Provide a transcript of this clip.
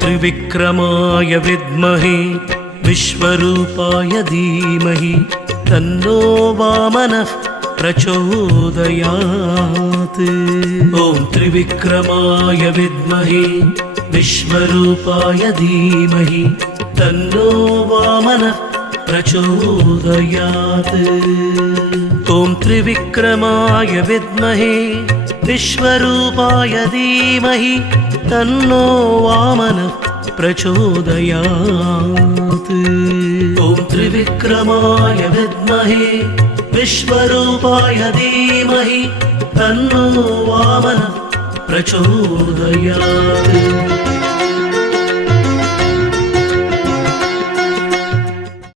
त्रिविक्रमाय विद्महे विश्वरूपाय धीमहि तन्नो वामनः प्रचोदयात्। ॐ त्रिविक्रमाय विद्महे विश्वरूपाय धीमहि तन्नो वामनः प्रचोदयात्। ॐ त्रिविक्रमाय विद्महे विश्वरूपाय धीमहि तन्नो वामनः प्रचोदयात् ॐ त्रिविक्रमाय विद्महे विश्वरूपाय धीमहि तन्नो वामनः प्रचोदयात्